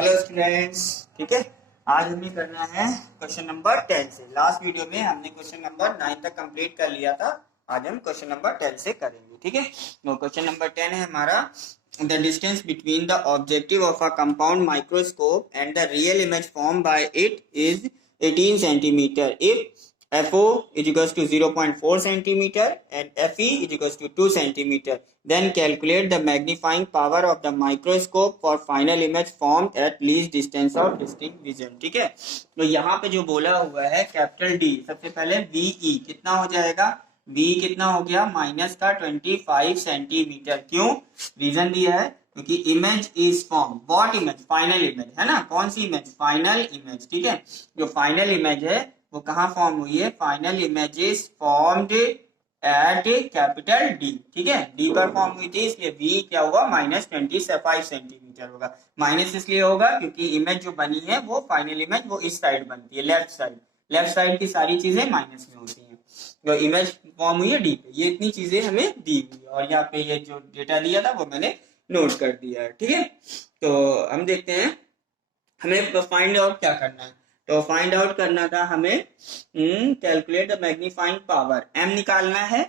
Hello students, ठीक है। आज हमें करना है क्वेश्चन नंबर 10 से। लास्ट वीडियो में हमने क्वेश्चन नंबर 9 तक कंप्लीट कर लिया था। आज हम क्वेश्चन नंबर 10 से करेंगे, ठीक है। तो क्वेश्चन नंबर 10 है हमारा, the distance between the objective of a compound microscope and the real image form by it is 18 centimetre if FO is equals to 0.4 centimeter and FE is equals to 2 centimeter. Then calculate the magnifying power of the microscope for final image formed at least distance of distinct vision. ठीक है, तो यहाँ पे जो बोला हुआ है capital D, सबसे पहले VE कितना हो जाएगा। V कितना हो गया, माइनस का 25 सेंटीमीटर। क्यों, रीजन दिया है क्योंकि image is form, what image, final image है ना। कौन सी इमेज, फाइनल इमेज, ठीक है। जो फाइनल इमेज है वो कहाँ फॉर्म हुई है, final images formed at capital D, ठीक है। डी पर फॉर्म हुई थी, इसलिए वी क्या होगा, माइनस 25 सेंटीमीटर होगा। माइनस इसलिए होगा क्योंकि इमेज जो बनी है वो फाइनल इमेज वो इस साइड बनती है, लेफ्ट साइड। लेफ्ट साइड की सारी चीजें माइनस में होती हैं। जो इमेज फॉर्म हुई है डी पे, ये इतनी चीजें हमें दी हुई है और यहाँ पे ये जो डेटा दिया था वो मैंने नोट कर दिया है, ठीक है। तो हम देखते हैं हमें फाइंड आउट क्या करना है। तो फाइंड आउट करना था हमें calculate the magnifying power, M निकालना है,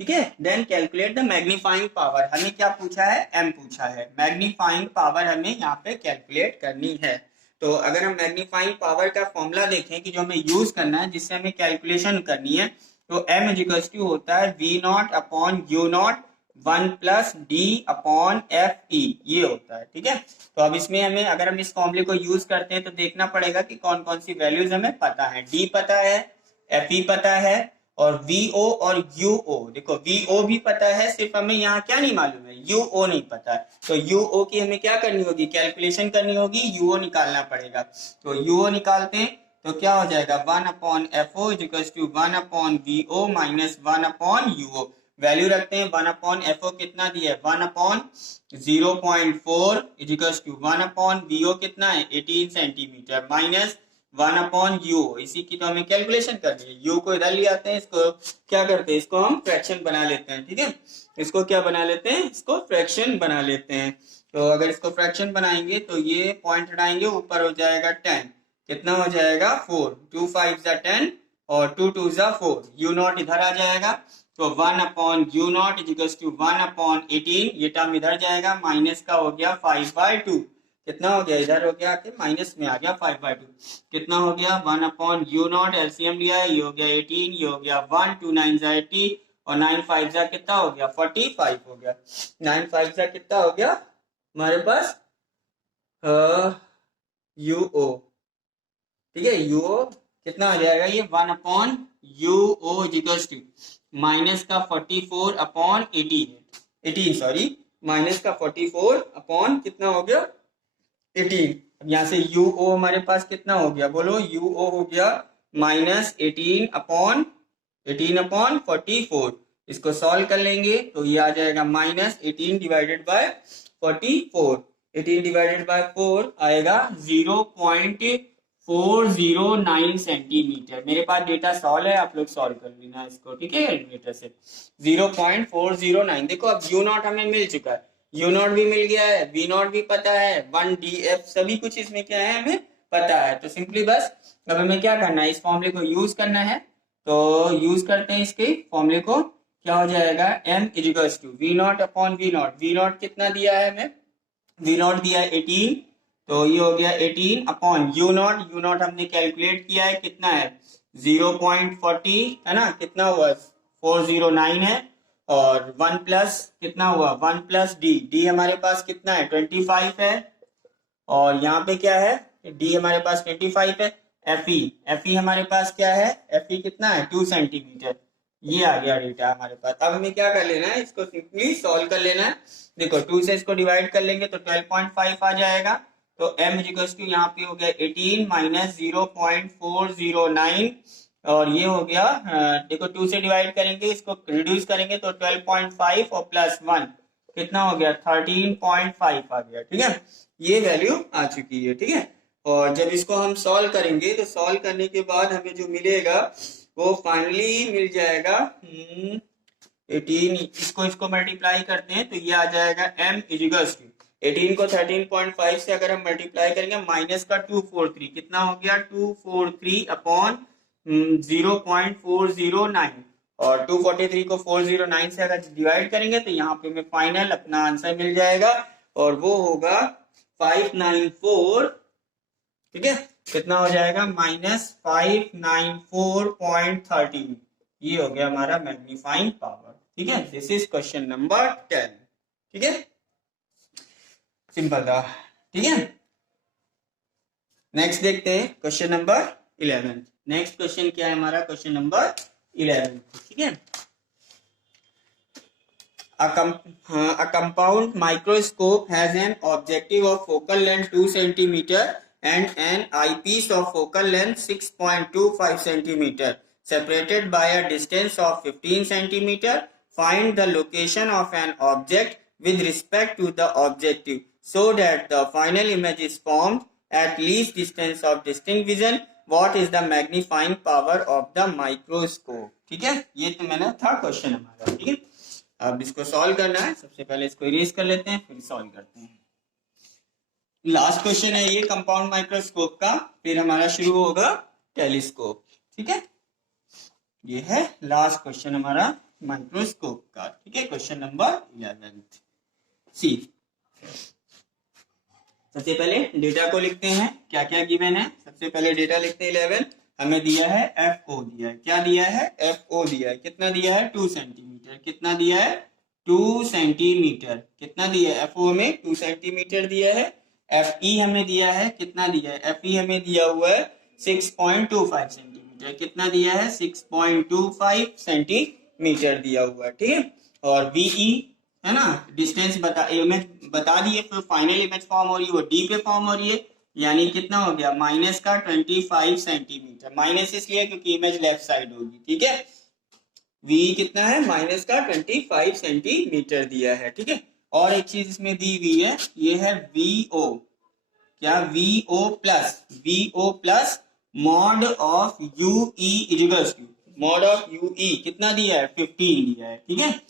ठीक है। Then calculate the magnifying power, हमें क्या पूछा है, एम पूछा है। मैग्नीफाइंग पावर हमें यहाँ पे कैलकुलेट करनी है। तो अगर हम मैग्नीफाइंग पावर का फॉर्मूला देखें कि जो हमें यूज करना है, जिससे हमें कैलकुलेशन करनी है, तो एम इज टू होता है V nought upon U nought 1 plus D upon F E, ये होता है, ठीक है। तो अब इसमें हमें, अगर हम इस फॉर्मूले को यूज करते हैं तो देखना पड़ेगा कि कौन कौन सी वैल्यूज हमें पता है। डी पता है, एफ ई पता है और VO और UO, देखो VO भी पता है, सिर्फ हमें यहाँ क्या नहीं मालूम है, UO नहीं पता है। तो UO की हमें क्या करनी होगी, कैलकुलेशन करनी होगी, UO निकालना पड़ेगा। तो UO निकालते हैं तो क्या हो जाएगा, 1 upon FO is equal to 1 upon VO minus 1 upon UO। Value रखते हैं, 1 अपॉन FO कितना दिया है, 1 upon 0.4 is equal to 1 upon VO कितना है, 18 सेंटीमीटर माइनस 1 अपॉन यू, इसी की तो हमें कैलकुलेशन करनी है। यू को इधर ले आते हैं, इसको क्या करते हैं, इसको हम फ्रैक्शन बना लेते हैं, ठीक है। इसको क्या बना लेते हैं, इसको फ्रैक्शन बना लेते हैं। तो अगर इसको फ्रैक्शन बनाएंगे तो ये पॉइंट हटाएंगे, ऊपर हो जाएगा 10, कितना हो जाएगा 4, 2 5 10 और 2 2 4, यू नॉट इधर आ जाएगा। तो 1 upon U nought is equal to 1 upon 18, ये टर्म इधर जाएगा, माइनस का हो गया 5/2, कितना हो गया, इधर हो गया कि माइनस में आ गया 5/2, कितना हो गया 1 अपॉन यू नॉट, एलसीएम लिया है, ये हो गया 18, ये हो गया 1, 2 9 80 और 9 5 कितना हो गया 45 हो गया। 9 5 कितना हो गया हमारे पास यूओ, ठीक है। यूओ कितना आ जाएगा, ये 1 upon UO equals to minus का 44 अपॉन 18 सॉरी, माइनस का 44 अपॉन कितना हो गया 18। अब यहाँ से UO हमारे पास कितना हो गया, बोलो, UO हो गया माइनस 18 अपॉन 44। इसको सॉल्व कर लेंगे तो ये आ जाएगा minus 18 divided by 44, 18 divided by 4 आएगा 0.409 सेंटीमीटर। मेरे पास डेटा सॉल्व है, आप लोग सॉल्व कर लेना इसको, ठीक है, कैलकुलेटर से। 0.409, देखो अब यू नॉट हमें मिल चुका है, यू नॉट भी मिल गया है, वी नॉट भी पता है, 1DF सभी कुछ इसमें क्या है हमें पता है। तो सिंपली बस अब हमें क्या करना है, इस फॉर्मूले को यूज करना है। तो यूज करते हैं इसके फॉर्मूले को, क्या हो जाएगा, m is equals to V nought upon V nought. V nought कितना दिया है हमें, वी नॉट दिया है 18, तो ये हो गया 18 upon U not, you not हमने कैलकुलेट किया है कितना है 0.40 है ना, कितना हुआ 409 है, और 1 प्लस कितना हुआ 1 प्लस डी, डी हमारे पास कितना है 25 है, और यहाँ पे क्या है, डी हमारे पास 25 है। एफई हमारे पास क्या है, एफई कितना है 2 सेंटीमीटर। ये आ गया डेटा हमारे पास। अब हमें क्या कर लेना है, इसको सिंपली सॉल्व कर लेना है। देखो 2 से इसको डिवाइड कर लेंगे तो 12.5 आ जाएगा। तो m इक्वल टू यहाँ पे हो गया 18 माइनस 0.409 और ये हो गया, देखो 2 से डिवाइड करेंगे, इसको रिड्यूस करेंगे तो 12.5 और प्लस 1 कितना हो गया 13.5 आ गया, ठीक है। ये वैल्यू आ चुकी है, ठीक है। और जब इसको हम सॉल्व करेंगे तो सॉल्व करने के बाद हमें जो मिलेगा वो फाइनली मिल जाएगा 18, इसको मल्टीप्लाई करते हैं तो ये आ जाएगा m इजिकल्स टू 18 को 13.5 से अगर हम मल्टीप्लाई करेंगे, माइनस का 243 कितना हो गया, 243 अपॉन 0.409, और 243 को 409 से अगर डिवाइड करेंगे तो यहाँ पे हमें फाइनल अपना आंसर मिल जाएगा, और वो होगा 594, ठीक है, कितना हो जाएगा, -594.13, ये हो गया हमारा मैग्नीफाइंग पावर, ठीक है। दिस इज क्वेश्चन नंबर 10, ठीक है, सिंपल था, ठीक है। नेक्स्ट देखते हैं क्वेश्चन नंबर 11। नेक्स्ट क्वेश्चन क्या है हमारा, क्वेश्चन नंबर 11, ठीक है। A compound microscope has an objective of focal length 2 cm and an eyepiece of focal length 6.25 cm separated by a distance of 15 cm. Find the location of an object with respect to the objective so that the final image is formed at least distance of distinct vision. What is the magnifying power of the microscope? ठीक है, ये तो मैंने था question हमारा, ठीक है। अब इसको सॉल्व करना है, सबसे पहले इसको इरेज कर लेते हैं, फिर सॉल्व करते हैं। लास्ट क्वेश्चन है ये कंपाउंड माइक्रोस्कोप का, फिर हमारा शुरू होगा टेलीस्कोप, ठीक है। ये है लास्ट क्वेश्चन हमारा माइक्रोस्कोप का, ठीक है, क्वेश्चन नंबर 11 सी। सबसे पहले डेटा को लिखते हैं, क्या क्या गिवन है। सबसे पहले डेटा लिखते हैं 11, हमें दिया है FO दिया है, क्या दिया है, FO दिया है, कितना दिया है 2 सेंटीमीटर, कितना दिया है 2 सेंटीमीटर, कितना दिया है FO में 2 सेंटीमीटर दिया है। FE हमें दिया है, कितना दिया है, FE हमें दिया हुआ है 6.25 सेंटीमीटर, कितना दिया है 6.25 सेंटीमीटर दिया हुआ है, ठीक है। और VE है ना, डिस्टेंस बता दिए, फिर फाइनल इमेज फॉर्म हो रही है वो D पे फॉर्म हो रही है, यानी कितना हो गया माइनस का 25 सेंटीमीटर, माइनस इसलिए क्योंकि इमेज लेफ्ट साइड होगी, ठीक है। V कितना है, माइनस का 25 सेंटीमीटर दिया है, ठीक है। और एक चीज इसमें दी हुई है, ये है VO, क्या VO plus mod of UE equals to mod of UE कितना दिया है 15 दिया है, ठीक है।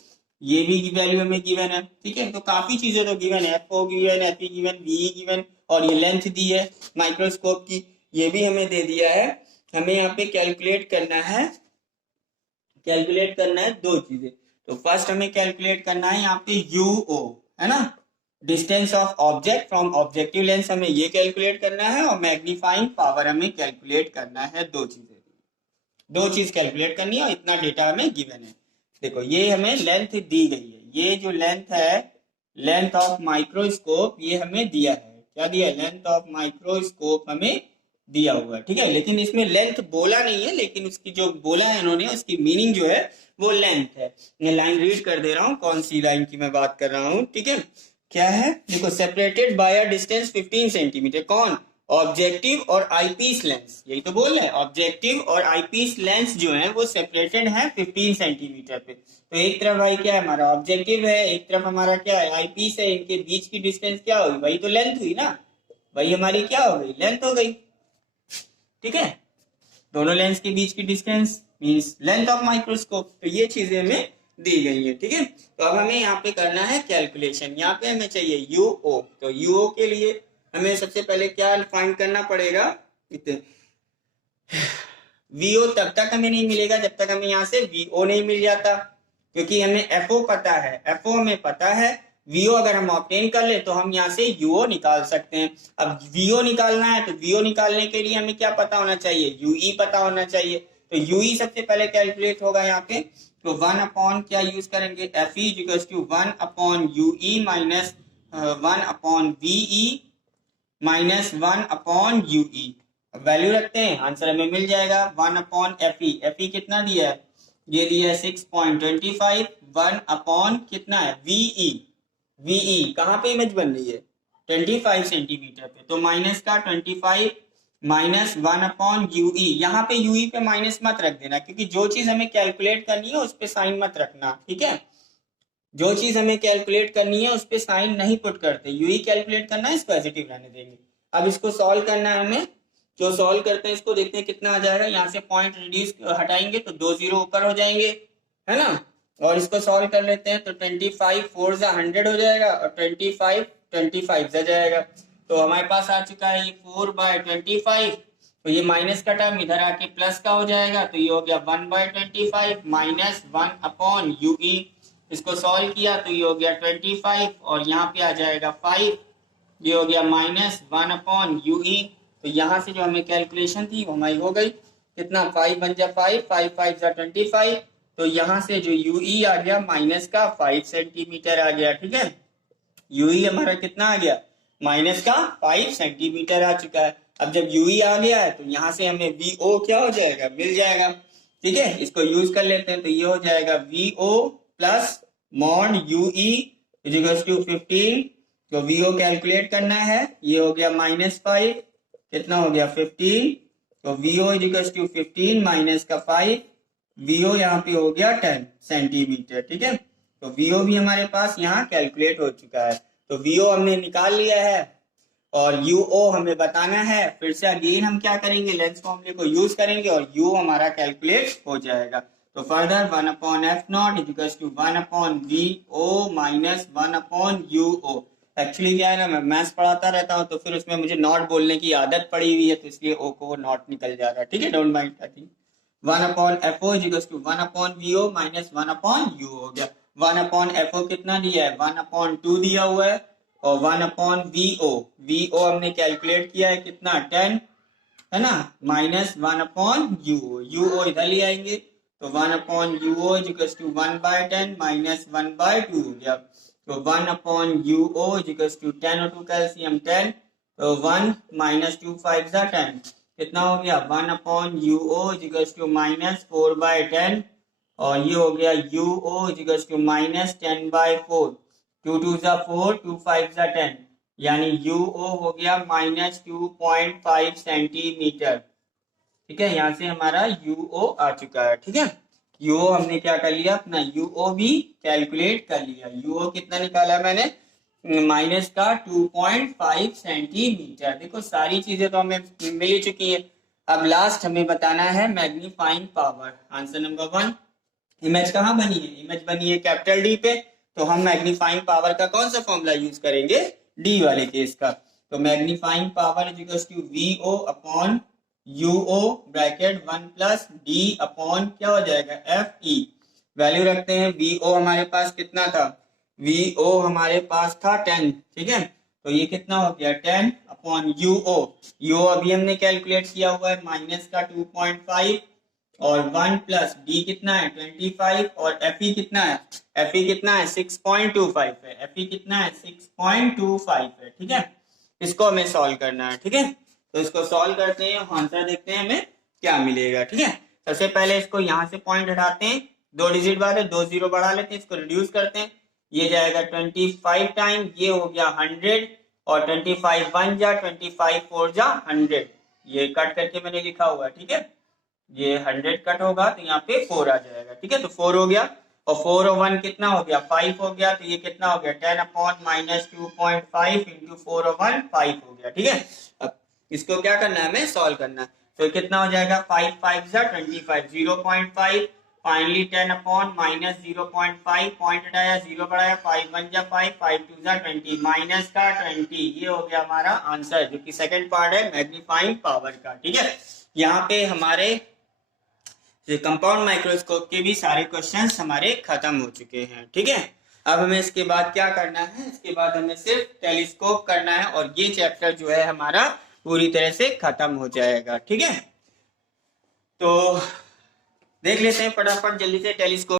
ये भी वैल्यू हमें गिवन है, ठीक है। तो काफी चीजें तो गिवन है, FO given, FE given, VE given, और ये लेंथ दी है माइक्रोस्कोप की, ये भी हमें दे दिया है। हमें यहाँ पे कैलकुलेट करना है दो चीजें। तो फर्स्ट हमें कैलकुलेट करना है यहाँ पे UO, है ना, distance of object from objective lens, हमें ये कैलकुलेट करना है, और मैग्नीफाइंग पावर हमें कैलकुलेट करना है। दो चीज कैलकुलेट करनी है, और इतना डेटा हमें गिवन है। देखो ये हमें लेंथ दी गई है, ये जो लेंथ है, लेंथ ऑफ माइक्रोस्कोप, ये हमें दिया है, क्या दिया है, लेंथ ऑफ माइक्रोस्कोप हमें दिया हुआ है, ठीक है। लेकिन इसमें लेंथ बोला नहीं है, लेकिन उसकी जो बोला है इन्होंने, उसकी मीनिंग जो है वो लेंथ है। मैं लाइन रीड कर दे रहा हूँ, कौन सी लाइन की मैं बात कर रहा हूँ, ठीक है। क्या है, देखो, separated by a distance 15 centimetre, कौन, ऑब्जेक्टिव और आईपीस लेंस, यही तो बोल रहे हैं, ऑब्जेक्टिव और आईपीस लेंस जो है वो सेपरेटेड है 15 सेंटीमीटर पे। तो एक तरफ भाई क्या है, हमारा ऑब्जेक्टिव है, एक तरफ हमारा क्या है, आईपीस है, इनके बीच की डिस्टेंस क्या होगी, वही तो लेंथ हुई ना, वही हमारी क्या हो गई, लेंथ हो गई, ठीक है। दोनों लेंस के बीच की distance means length of microscope. तो ये चीजें हमें दी गई है, ठीक है। तो अब हमें यहाँ पे करना है कैलकुलेशन, यहाँ पे हमें चाहिए UO। तो UO के लिए हमें सबसे पहले क्या फाइंड करना पड़ेगा, VO तब तक हमें नहीं मिलेगा जब तक हमें यहाँ से VO नहीं मिल जाता, क्योंकि हमें FO पता है, FO हमें पता है, VO अगर हम ऑब्टेन कर ले तो हम यहाँ से UO निकाल सकते हैं। अब VO निकालना है, तो VO निकालने के लिए हमें क्या पता होना चाहिए, UE पता होना चाहिए। तो UE सबसे पहले कैलकुलेट होगा यहाँ पे, तो 1 अपॉन क्या यूज करेंगे, FE equals to 1 upon UE minus 1 upon VE minus 1 upon UE। Value रखते हैं, आंसर हमें मिल जाएगा 1 अपॉन FE। FE कितना दिया है, ये दिया है 6.25, 1 अपॉन कितना है VE कहाँ पे इमेज बन रही है 25 सेंटीमीटर पे, तो माइनस का 25 माइनस 1 अपॉन UE। यहाँ पे UE पे माइनस मत रख देना, क्योंकि जो चीज हमें कैलकुलेट करनी है उस पे साइन मत रखना, ठीक है। जो चीज हमें कैलकुलेट करनी है उस पे साइन नहीं पुट करते, UE कैलकुलेट करना है, इसको पॉजिटिव रहने देंगे। अब इसको सॉल्व करना है हमें, जो सॉल्व करते हैं इसको देखते हैं कितना आ जाएगा। यहाँ से पॉइंट रिड्यूस हटाएंगे तो 2 0 ऊपर हो जाएंगे, है ना। और इसको सॉल्व कर लेते हैं, तो 25 4 100 हो जाएगा, और 25 25 जा जाएगा। तो हमारे पास आ चुका है ये 4/25। तो ये माइनस का टर्म इधर आके प्लस का हो जाएगा, तो ये हो गया 1/25 माइनस 1/UE। इसको सॉल्व किया तो ये हो गया 25 और यहाँ पे आ जाएगा 5, ये हो गया -1/UE। तो यहाँ से जो हमें कैलकुलेशन थी वो हमारी हो गई, कितना 5 बन जा 5, 5 5 जा 25। तो यहाँ से जो UE आ गया माइनस का 5 सेंटीमीटर आ गया। ठीक है, UE हमारा कितना आ गया, माइनस का 5 सेंटीमीटर आ चुका है। अब जब UE आ गया है तो यहाँ से हमें VO क्या हो जाएगा, मिल जाएगा। ठीक है, इसको यूज कर लेते हैं, तो ये हो जाएगा VO plus mod UE equals to 15। तो VO कैलकुलेट करना है, ये हो गया -5, कितना हो गया 15। तो VO इक्वल्स टू 15 माइनस का 5, VO यहाँ पे हो गया 10 सेंटीमीटर। ठीक है, तो VO भी हमारे पास यहाँ कैलकुलेट हो चुका है। तो VO हमने निकाल लिया है और UO हमें बताना है। फिर से अगेन हम क्या करेंगे, लेंस फॉर्मूले को यूज करेंगे और U हमारा कैलकुलेट हो जाएगा। तो further 1/F0 equals to 1/VO minus 1/UO। Actually क्या है ना, मैं मैथ्स पढ़ाता रहता हूँ तो फिर उसमें मुझे नॉट बोलने की आदत पड़ी हुई है, तो इसलिए O को नॉट निकल जा रहा है। ठीक है, don't mind. 1/FO equals to 1/VO minus 1/U हो गया। 1/FO कितना दिया है, 1/2 दिया हुआ है और 1/VO, VO हमने कैलकुलेट किया है कितना 10 है ना, माइनस 1/UO, UO इधर ले आएंगे तो 1/UO इक्वल्स टू 1/10 माइनस 1/2 हो गया। तो 1/UO इक्वल्स टू 10 और 2 कैल्सियम 10, तो 1 माइनस 2 5 10 कितना हो गया 1/UO इक्वल्स टू माइनस 4/10 और ये हो गया UO इक्वल्स टू माइनस 10/4। 2 2 4, 2 5 10, यानी UO हो गया माइनस 2.5 सेंटीमीटर। ठीक है, यहाँ से हमारा UO आ चुका है। ठीक है, UO हमने क्या कर लिया, अपना UO भी कैलकुलेट कर लिया। UO कितना निकाला मैंने, माइनस का 2.5 सेंटीमीटर। देखो सारी चीजें तो हमें मिल ही चुकी है। अब लास्ट हमें बताना है magnifying power. Answer number 1, image कहाँ बनी है, इमेज बनी है कैपिटल D पे, तो हम मैग्नीफाइंग पावर का कौन सा फॉर्मूला यूज करेंगे, D वाले केस का। तो magnifying power is equal to VO upon UO bracket 1 plus D upon क्या हो जाएगा FE। वैल्यू रखते हैं, VO हमारे पास कितना था, VO हमारे पास था 10। ठीक है, तो ये कितना हो गया 10 अपॉन UO अभी हमने कैलकुलेट किया हुआ है माइनस का 2.5 और 1 प्लस D कितना है 25 और FE कितना है, FE कितना है 6.25 है, FE कितना है 6.25 है। ठीक है, इसको हमें सॉल्व करना है। ठीक है, तो इसको सॉल्व करते हैं, आंसर देखते हैं हमें क्या मिलेगा। ठीक है, सबसे पहले इसको यहाँ से पॉइंट हटाते हैं, 2 डिजिट बाद है, 2 जीरो बढ़ा लेते हैं, इसको रिड्यूस करते हैं, ये जाएगा 25 टाइम, ये हो गया 100 और 25 1 जा 25 4 जा 100, ये कट करके मैंने लिखा हुआ है। ठीक है, ये 100 कट होगा तो यहाँ पे 4 आ जाएगा। ठीक है, तो 4 हो गया और 4 और 1 कितना हो गया 5 हो गया, तो ये कितना हो गया 10 अपॉन माइनस 2.5 इंटू 4 और 1 5 हो गया। ठीक है, अब इसको क्या करना है, हमें सॉल्व करना है। तो कितना हो जाएगा 5 5 जा 25, 0.5 फाइनली 10 अपॉन माइनस 0.5 पॉइंट हटाया, 0 बढ़ाया, 5 1 जा 5, 5 2 जा 20 माइनस का 20, ये हो गया हमारा आंसर, जो कि सेकंड पार्ट है मैग्नीफाइंग पावर का। ठीक है, यहाँ पे हमारे कंपाउंड माइक्रोस्कोप के भी सारे क्वेश्चंस हमारे खत्म हो चुके हैं। ठीक है, अब हमें इसके बाद क्या करना है, इसके बाद हमें सिर्फ टेलीस्कोप करना है और ये चैप्टर जो है हमारा पूरी तरह से खत्म हो जाएगा। ठीक है, तो देख लेते हैं फटाफट जल्दी से टेलीस्कोप